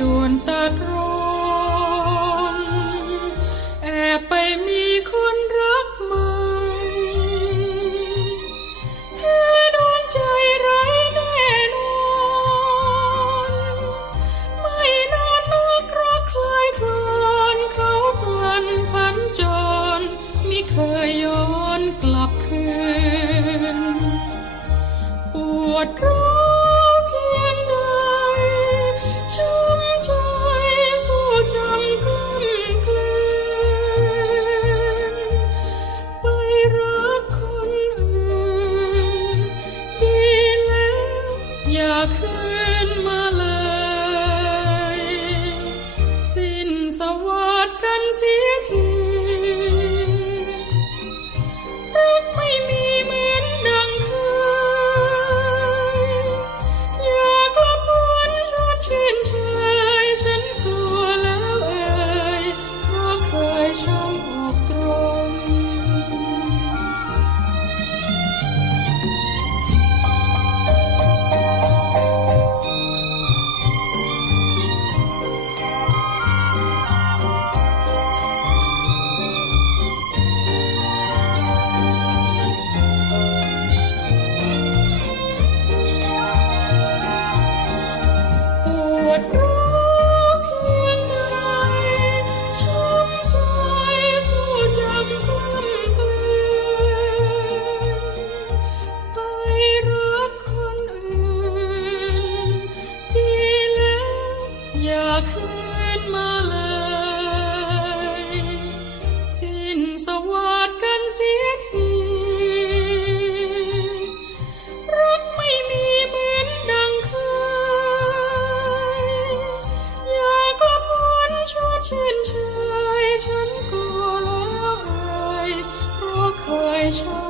ด่วนตัดรอนแอบไปมีคนรักใหม่เธอโดนใจไร้แน่นอนไม่นานนักรักคลายคลอนเขาพลันพันจรมิเคยย้อนกลับคืนปวดร้อน ขึ้นมาเลย สิ้นสวัสดิ์กันเสียที อย่าคืนมาเลย สิ้นสวัสดิ์กันเสียทีรักไม่มีเหมือนดังเคย อย่ากระวนชวนชื่นชยฉันกลัวล้วไยเพราะเคยชอ